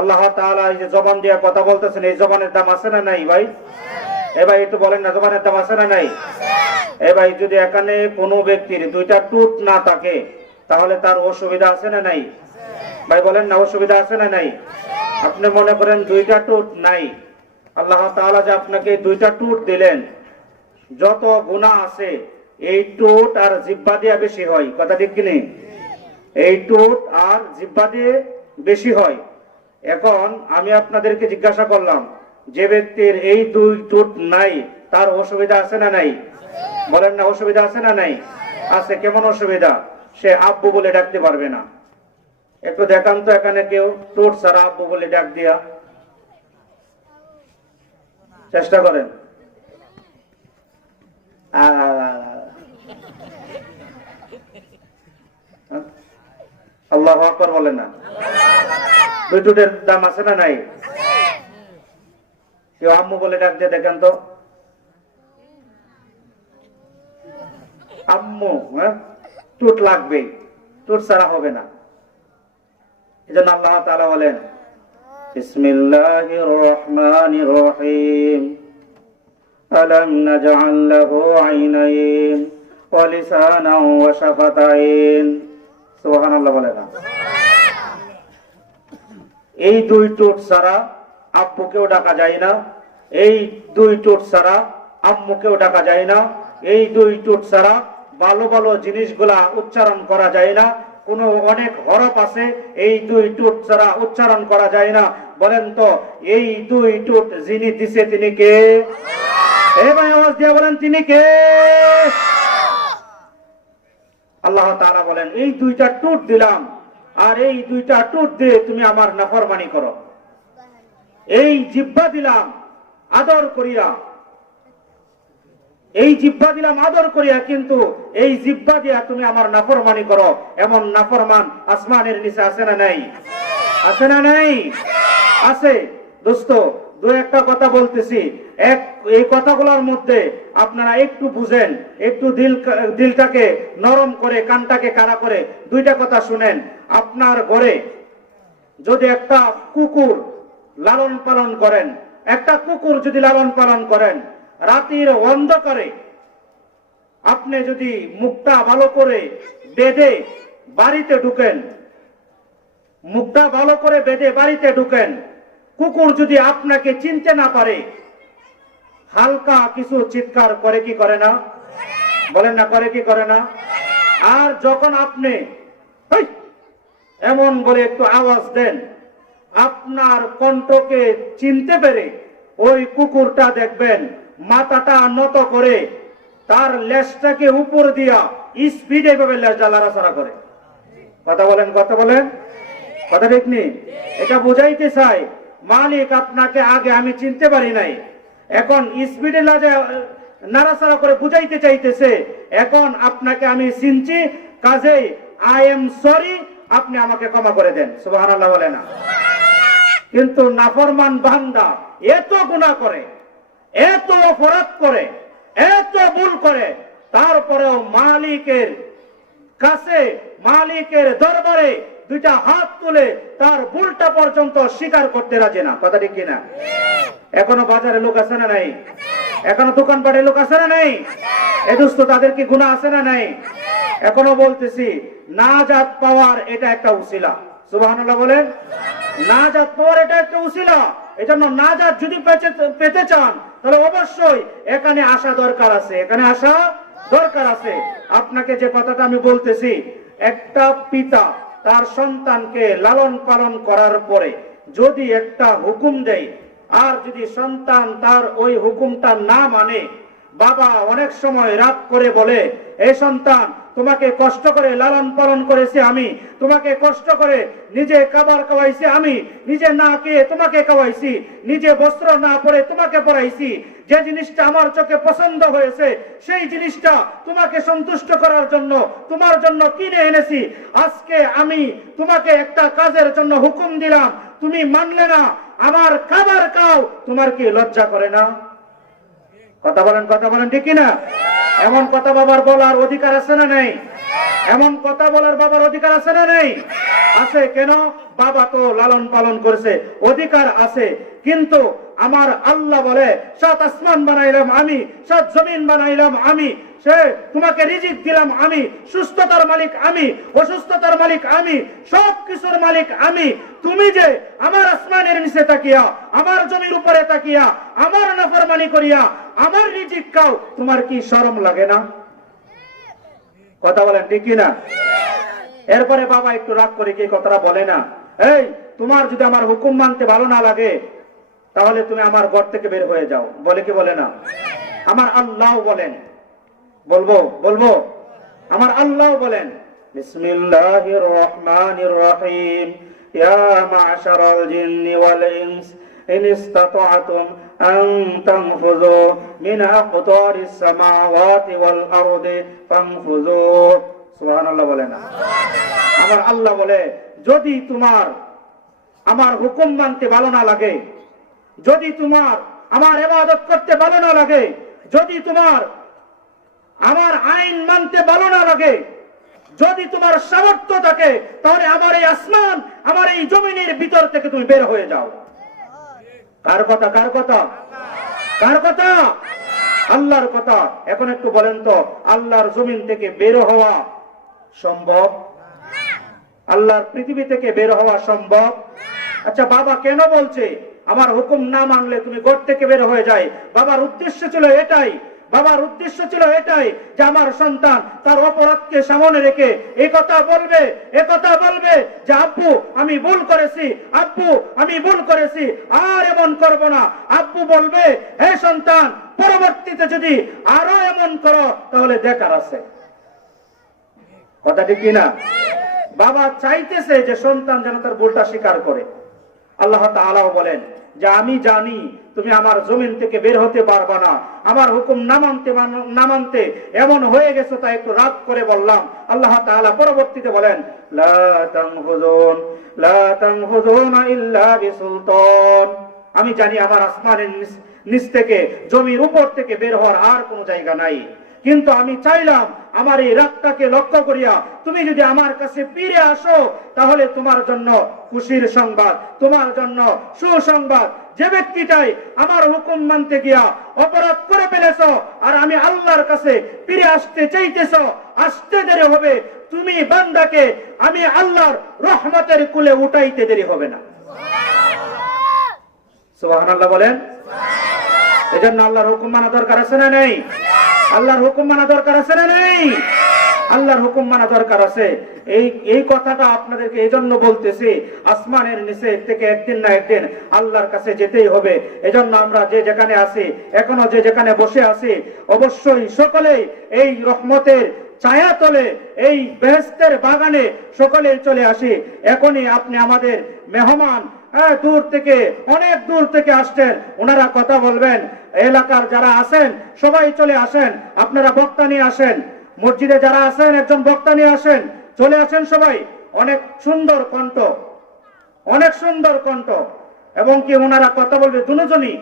আল্লাহ তাআলা এই যে জবান দিয়ে কথা বলতেছেন, এই জবানের দাম আছে না নাই ভাই? এ ভাই একটু বলেন না, জবানের দাম আছে না নাই? এ ভাই যদি এখানে কোনো ব্যক্তির দুইটা টুট না থাকে তাহলে তার অসুবিধা আছে না নাই? ভাই বলেন না, অসুবিধা আছে না নাই? আপনি মনে করেন দুইটা টুট নাই, আল্লাহ তাআলা যে আপনাকে দুইটা টুট দিলেন, যত গুনাহ আছে এই টুট আর জিহ্বা দিয়ে বেশি হয়, কথা ঠিক কিনা? এই টুট আর জিহ্বা দিয়ে বেশি হয়। এখন আমি আপনাদেরকে জিজ্ঞাসা করলাম, যে ব্যক্তির এই দুই টুট নাই তার অসুবিধা আছে না নাই? বলেন না, অসুবিধা আছে না নাই? আছে। কেমন অসুবিধা? সে আব্বু বলে ডাকতে পারবে না। একটু দেখান তো এখানে কেউ টুট ছাড়া আব্বু বলে ডাক দিয়া, চেষ্টা করেন। আল্লাহু আকবার বলেন না। দুই টুটের দাম আছে না নাই? কেউ আম্মু বলে ডাক দিয়ে দেখেন তো। আম্মু, হ্যাঁ, টুট লাগবে, টুট ছাড়া হবে না। এজন্য আল্লাহ তাআলা বলেন বিসমিল্লাহির রহমানির রহিম আলাম নাজআল লাহু আইনাইন ওয়া লিসানান ওয়া শাফাতাইন। সুবহানাল্লাহ বলে না। এই দুই টুট ছাড়া আব্বুকেও ডাকা যায় না, এই দুই টুট ছাড়া আম্মুকেও ডাকা যায় না, এই দুই টুট ছাড়া ভালো ভালো জিনিসগুলা উচ্চারণ করা যায় না। কোন অনেক হরফ আছে এই দুই টুট ছাড়া উচ্চারণ করা যায় না। বলেন তো এই দুই টুট যিনি দিছে তিনি কে? এই ভাই আওয়াজ দিয়ে বলেন তিনি কে? আল্লাহ তাআলা বলেন এই দুইটা টুট দিলাম, আর এই দুইটা টুট দিয়ে তুমি আমার নাফরমানি করো। এই জিহ্বা দিলাম আদর করিয়া, এই জিহ্বা দিলাম আদর করিয়া, কিন্তু এই জিহ্বা দিয়া তুমি আমার নাফরমানি করো। এমন নাফরমান আসমানের নিচে আছে না নাই? আছে না নাই? আছে। দোস্ত, দু একটা কথা বলতেছি, এই কথাগুলোর মধ্যে আপনারা একটু বুঝেন, একটু দিলটাকে নরম করে, কানটাকে কাড়া করে দুইটা কথা শুনেন। আপনার ঘরে যদি একটা কুকুর লালন পালন করেন, একটা কুকুর যদি লালন পালন করেন, রাতের অন্ধকারে আপনি যদি মুখটা ভালো করে বেঁধে বাড়িতে ঢুকেন, মুখটা ভালো করে বেঁধে বাড়িতে ঢুকেন, কুকুর যদি আপনাকে চিনতে না পারে, হালকা কিছু চিৎকার করে কি করে না? বলেন না, করে কি করে না? আর যখন আপনি এমন বলে একটু আওয়াজ দেন, আপনার কণ্ঠকে চিনতে পেরে ওই কুকুরটা দেখবেন মাথাটা নত করে তার লেজটাকে উপর দিয়া স্পিডে ভাবে লেজটা লাড়াচাড়া করে। কথা বলেন, কথা বলেন, কথা ঠিক নেই? এটা বুঝাইতে চাই মালিক আপনাকে আগে আমি চিনতে পারি নাই, এখন স্পিডে নাড়াচাড়া করে বুঝাইতে চাইতেছে এখন আপনাকে আমি চিনছি, কাজেই আই এম সরি, আপনি আমাকে ক্ষমা করে দেন। সুবহানাল্লাহ বলে না? কিন্তু নাফরমান বান্দা এত গুনাহ করে, এত অপরাধ করে, এত ভুল করে, তারপরেও মালিকের কাছে, মালিকের দরবারে দুইটা হাত তুলে তার ভুলটা পর্যন্ত স্বীকার করতে রাজি না। কথা ঠিক কিনা? এখনো বাজারে লোক আছে না নাই? এখনো দোকানপাটে লোক আছে না নাই? এ দোস্ত, তাদের কি গুনাহ আছে না নাই? এখনো বলতেছি নাজাত পাওয়ার এটা একটা উসিলা। সুবহানাল্লাহ বলেন। নাজাত পাওয়ার এটা একটা উসিলা। এজন্য নাজাত যদি পেতে চান তাহলে অবশ্যই এখানে আসা দরকার আছে, এখানে আসা দরকার আছে। আপনাকে যে কথাটা আমি বলতেছি, একটা পিতা তার সন্তানকে লালন পালন করার পরে যদি একটা হুকুম দেয়, আর যদি সন্তান তার ওই হুকুমটা না মানে, বাবা অনেক সময় রাগ করে বলে, এই সন্তান তোমাকে কষ্ট করে লালন পালন করেছি আমি, তোমাকে কষ্ট করে নিজে খাবার খাওয়াইছি আমি, নিজে না খেয়ে তোমাকে খাওয়াইছি, নিজে বস্ত্র না পরে তোমাকে পরাইছি, যে জিনিসটা আমার চোখে পছন্দ হয়েছে সেই জিনিসটা তোমাকে সন্তুষ্ট করার জন্য তোমার জন্য কিনে এনেছি। আজকে আমি তোমাকে একটা কাজের জন্য হুকুম দিলাম, তুমি মানলে না, আমার খাবার খাও, তোমার কি লজ্জা করে না? কথা বলেন, কথা বলেন, ঠিক কিনা? এমন কথা বাবার বলার অধিকার আছে না নাই? এমন কথা বলার বাবার অধিকার আছে না নাই? আছে। কেন? বাবা তো লালন পালন করেছে, অধিকার আছে, কিন্তু আমার আল্লাহ বলে 7 আসমান বানাইলাম আমি, 7 জমিন বানাইলাম আমি, সে তোমাকে রিজিক দিলাম আমি, সুস্থতার মালিক আমি, অসুস্থতার মালিক আমি, সব কিছুর মালিক আমি। তুমি যে আমার আসমানের নিচে তাকিয়া, আমার জমির উপরে তাকিয়া, আমার নাফরমানি করিয়া আমার রিজিক খাও, তোমার কি শরম লাগে না? কথা বলেন ঠিক কি না? এরপরে বাবা একটু রাগ করে কি কথাটা বলে না, এই তোমার যদি আমার হুকুম মানতে ভালো না লাগে তাহলে তুমি আমার ঘর থেকে বের হয়ে যাও, বলে কি বলে না? আমার আল্লাহ বলেন, বলবো বলবো আমার আল্লাহ বলেন, বিসমিল্লাহির রহমানির রহিম, ইয়া মা'শারাল জিন্নি ওয়াল ইনস ইন ইসতাতা'তুম আন তানফুযু মিন আকতারিস সামাওয়াতি ওয়াল আরদি ফানফুযু। সুবহানাল্লাহ বলেন না? আমার আল্লাহ বলে, যদি তোমার আমার হুকুম মানতে ভালো না লাগে, যদি তোমার আমার ইবাদত করতে ভালো না লাগে, যদি তোমার আমার আইন মানতে ভালো না লাগে, যদি তোমার সামর্থ্য থাকে, তাহলে আমার এই আসমান, আমার এই জমিনের ভিতর থেকে তুমি বের হয়ে যাও। কার কথা? কার কথা? কার কথা? আল্লাহর কথা। এখন একটু বলেন তো, আল্লাহর জমিন থেকে বের হওয়া সম্ভব? আল্লাহর পৃথিবী থেকে বের হওয়া সম্ভব? আচ্ছা বাবা কেন বলছে আমার হুকুম না মানলে তুমি ঘর থেকে বের হয়ে যায়? বাবার উদ্দেশ্য ছিল এটাই, বাবার উদ্দেশ্য ছিল এটাই যে আমার সন্তান তার অপরাধকে সামনে রেখে এই কথা বলবে, এই কথা বলবে যে আব্বু আমি ভুল করেছি, আব্বু আমি ভুল করেছি, আর এমন করব না। আব্বু বলবে, হে সন্তান, পরবর্তীতে যদি আরো এমন করো তাহলে দেখার আছে। কথা ঠিক কিনা? বাবা চাইতেছে যে সন্তান যেন তার ভুলটা স্বীকার করে। আল্লাহ তাআলাও বলেন যে আমি জানি তুমি আমার জমিন থেকে বের হতে পারবা না, আমার হুকুম না মানতে এমন হয়ে গেছে, তাই একটু রাগ করে বললাম। আল্লাহ তাআলা পরবর্তীতে বলেন, লা তানফুযুনা ইল্লা বিসুলতান। আমি জানি আমার আসমানের নিচ থেকে, জমির উপর থেকে বের হওয়ার আর কোনো জায়গা নাই, কিন্তু আমি চাইলাম আমার এই রাগটাকে লক্ষ্য করিয়া তুমি যদি আমার কাছে ফিরে আসো তাহলে তোমার জন্য খুশির সংবাদ, তোমার জন্য সুসংবাদ। যে ব্যক্তিটাই আমার হুকুম মানতে গিয়া অপরাধ করে ফেলেছো আর আমি আল্লাহর কাছে ফিরে আসতে চাইতেছো, আসতে দেরি হবে। তুমি বান্দাকে আমি আল্লাহর রহমতের কুলে উঠাইতে দেরি হবে না। সুবহানাল্লাহ বলেন। এজন্য আল্লাহর হুকুম মানা দরকার আছে না নেই? আল্লাহর হুকুম মানা দরকার আছে না নেই? আল্লাহর হুকুম মানা দরকার আছে। এই কথাটা আপনাদেরকে এই জন্য বলতেছি, আসমানের নিচে থেকে একদিন না একদিন আল্লাহর কাছে যেতেই হবে। এজন্য আমরা যে যেখানে আছি, এখনো যে যেখানে বসে আছি, অবশ্যই সকলেই এই রহমতের ছায়া তলে, এই বেহেশতের বাগানে সকলেই চলে আসি। এখনই আপনি আমাদের মেহমান, দূর থেকে, অনেক দূর থেকে আসছেন, ওনারা কথা বলবেন। এলাকার যারা আছেন সবাই চলে আসেন, আপনারা বক্তা নিয়ে আসেন। মসজিদে যারা আছেন একজন বক্তা নিয়ে আসেন, চলে আসেন সবাই। অনেক সুন্দর কণ্ঠ, অনেক সুন্দর কণ্ঠ, এবং কি ওনারা কথা বলবে দুজনই।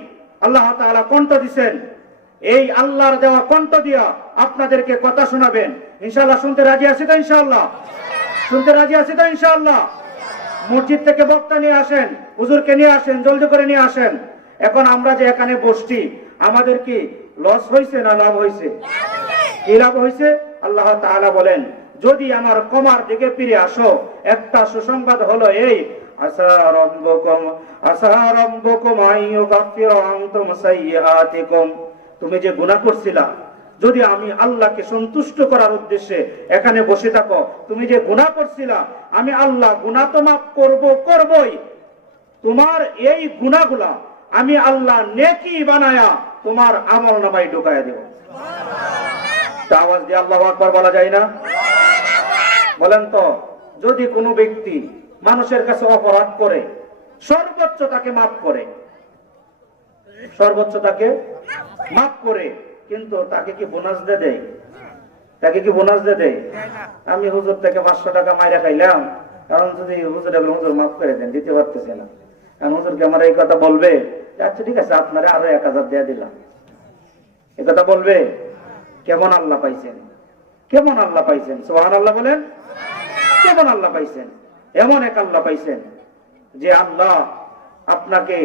আল্লাহ তাআলা কণ্ঠ দিবেন, এই আল্লাহর দেওয়া কণ্ঠ দিয়া আপনাদেরকে কথা শোনাবেন। ইনশাআল্লাহ শুনতে রাজি আছি তো? ইনশাআল্লাহ শুনতে রাজি আছি তো? ইনশাআল্লাহ। মসজিদ থেকে বক্তা নিয়ে আসেন, হুজুরকে নিয়ে আসেন, জলদি করে নিয়ে আসেন। এখন আমরা যে এখানে বসছি, আমাদের কি লস হয়েছে না লাভ হয়েছে? কি লাভ হয়েছে? আল্লাহ তাআলা বলেন, যদি আমার কমার দিকে ফিরে আসো, একটা সুসংবাদ হলো এই, আসা রাব্বুকুম আইয়ুকাফিরা আনকুম সাইয়্যাতিকুম। তুমি যে গুনাহ করছিলা, যদি আমি আল্লাহকে সন্তুষ্ট করার উদ্দেশ্যে এখানে বসে থাকো, তুমি যে গুনাহ করছিলা, আমি আল্লাহ গুনাহ তো মাফ করবই। তোমার এই গুনাহগুলা আমি আল্লাহ নেকি বানায়া তোমার আমলনামায় ঢুকায়া দেব। আওয়াজ দিয়ে আল্লাহু আকবার বলা যায় না? বলেন তো, যদি কোনো ব্যক্তি মানুষের কাছে অপরাধ করে, সর্বোচ্চ তাকে মাফ করে, সর্বোচ্চ তাকে মাফ করে, কিন্তু তাকে কি বোনাস দিয়ে দেয়? তাকে কি বোনাস দিয়ে দেয়? আমি হুজুর থেকে 500 টাকা মাইরা খাইলাম, কারণ যদি হুজুর হুজুর মাফ করে দেন, দিতে পারতেছে না, কারণ হুজুরকে আমার এই কথা বলবে, আচ্ছা ঠিক আছে আপনারা আরো 1000 দিয়ে দিলাম, এই কথা বলবে। কেমন আল্লাহ পাইছেন? কেমন আল্লাহ পাইছেন? সুবহানাল্লাহ বলেন। কেমন আল্লাহ পাইছেন? এমন এক আল্লাহ পাইছেন যে আল্লাহ আপনাকে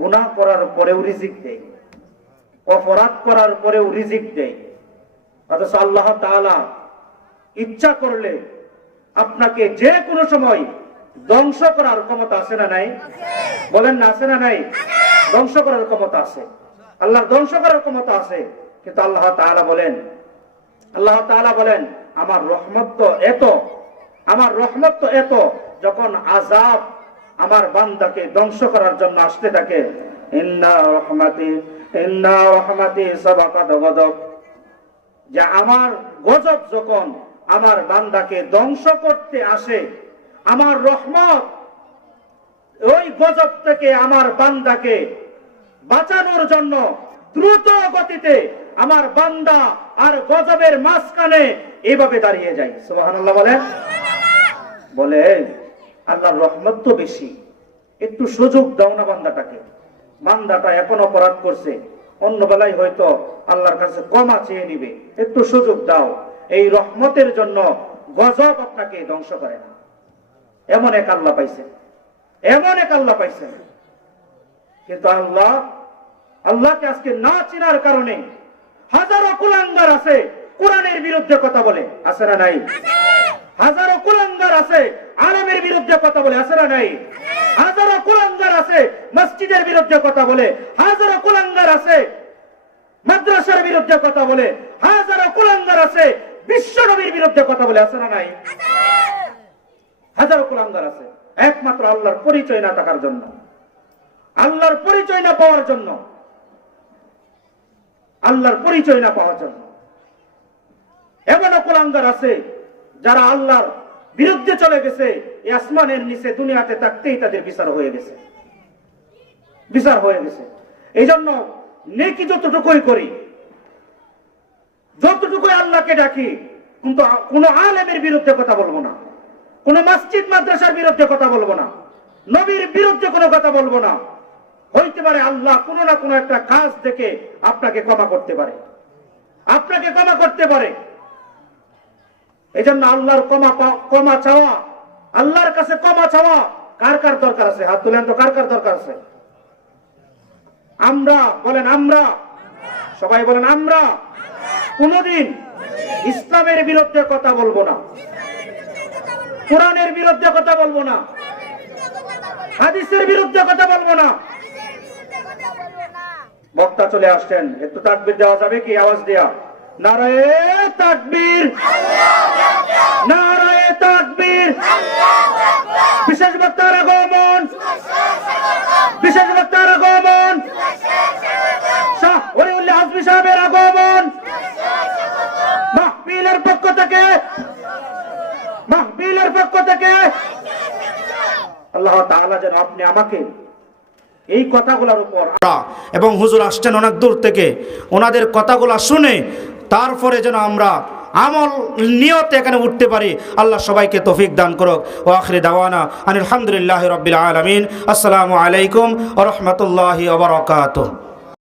গুনাহ করার পরেও রিজিক দেয়, অপরাধ করার পরেও রিজিক দেয়। অথচ আল্লাহ তাআলা ইচ্ছা করলে আপনাকে যে কোনো সময় ধ্বংস করার ক্ষমতা আছে না নাই? বলেন না, আছে না নাই? ধ্বংস করার ক্ষমতা আছে, আল্লাহর ধ্বংস করার ক্ষমতা আছে। কিন্তু আল্লাহ তাআলা বলেন আমার রহমত তো এত, যখন আযাব আমার বান্দাকে ধ্বংস করার জন্য আসতে থাকে, ইন্না রহমাতি সাবাকাত গযব, যে আমার গজব যখন আমার বান্দাকে ধ্বংস করতে আসে, আমার রহমত ওই গজব থেকে আমার বান্দাকে বাঁচানোর জন্য দ্রুত গতিতে আমার বান্দা আর গজবের মাঝখানে এইভাবে দাঁড়িয়ে যায়। সুবহানাল্লাহ বলেন। বলে আল্লাহর রহমত তো বেশি, একটু সুযোগ দাও না বান্দাটাকে। বান্দাটা এখন অপরাধ করছে, অন্য বেলায় হয়তো আল্লাহর কাছে ক্ষমা চেয়ে নিবে, একটু সুযোগ দাও। এই রহমতের জন্য গজব আপনাকে ধ্বংস করে না। এমন এক আল্লাহ পাইছেন। কিন্তু আল্লাহকে আজকে না চিনার কারণে হাজারো কুলাঙ্গার আছে কোরআনের বিরুদ্ধে কথা বলে, আছে না নাই? হাজারো কুলাঙ্গার আছে আলেমের বিরুদ্ধে কথা বলে, আছে না নাই? হাজারো কুলাঙ্গার আছে মসজিদের বিরুদ্ধে কথা বলে, হাজারো কুলাঙ্গার আছে মাদ্রাসার বিরুদ্ধে কথা বলে, হাজারো কুলাঙ্গার আছে বিশ্ব নবীর বিরুদ্ধে কথা বলে, আছে না নাই? হাজারো কুলাঙ্গার আছে একমাত্র আল্লাহর পরিচয় না থাকার জন্য, আল্লাহর পরিচয় না পাওয়ার জন্য, এমনও কুলাঙ্গার আছে যারা আল্লাহর বিরুদ্ধে চলে গেছে, এই আসমানের নিচে দুনিয়াতে থাকতেই তাদের বিচার হয়ে গেছে। এই জন্য নেকি যতটুকুই করি, যতটুকুই আল্লাহকে ডাকি, কিন্তু কোন আলেমের বিরুদ্ধে কথা বলবো না, কোন মসজিদ মাদ্রাসার বিরুদ্ধে কথা বলবো না, নবীর বিরুদ্ধে কোনো কথা বলবো না। হইতে পারে আল্লাহ কোনো না কোনো একটা কাজ থেকে আপনাকে ক্ষমা করতে পারে, এই জন্য আল্লাহর ক্ষমা চাওয়া, আল্লাহর কাছে ক্ষমা চাওয়া কার কার দরকার আছে? হাত তুলেন তো, কার কার দরকার আছে? সবাই বলেন আমরা কোনদিন ইসলামের বিরুদ্ধে কথা বলবো না, কোরআনের বিরুদ্ধে কথা বলবো না, হাদিসের বিরুদ্ধে কথা বলবো না। বক্তা চলে আসছেন, একটু তাকবীর দেওয়া যাবে কি? আওয়াজ দেয়া নারায়ে তাকবীর, নারায়ে তাকবীর। বিশেষ বক্তার আগমন, শাহ ওলিউল্লাহ আজমি সাহেবের আগমন, মাহফিলের পক্ষ থেকে আল্লাহ তাআলা যেন আপনি আমাকে এই কথাগুলোর উপর, এবং হুজুর আসছেন অনেক দূর থেকে, ওনাদের কথাগুলো শুনে তারপরে যেন আমরা আমল নিয়তে এখানে উঠতে পারি। আল্লাহ সবাইকে তৌফিক দান করুক। ওয়া আখিরি দাওয়ানা আলহামদুলিল্লাহি রাব্বিল আলামিন। আসসালামু আলাইকুম ওয়া রাহমাতুল্লাহি ওয়া বারাকাতুহু।